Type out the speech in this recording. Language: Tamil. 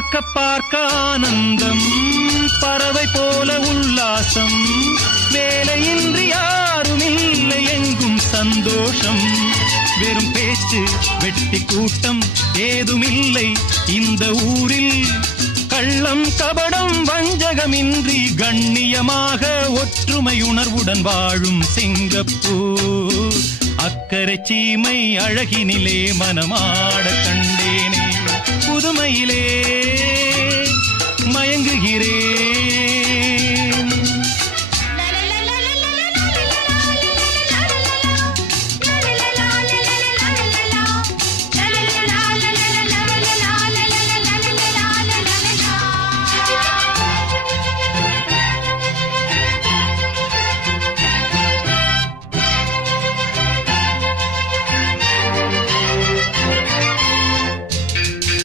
பார்க்க பார்க்க ஆனந்தம் பறவை போல உல்லாசம். வேலையின்றி யாரும் இல்லை எங்கும் சந்தோஷம். வெறும் பேச்சு வெட்டி கூட்டம் ஏதுமில்லை. இந்த ஊரில் கள்ளம் கபடம் வஞ்சகமின்றி கண்ணியமாக ஒற்றுமை உணர்வுடன் வாழும் சிங்கப்பூர். அக்கறை சீமை அழகினிலே மனமாட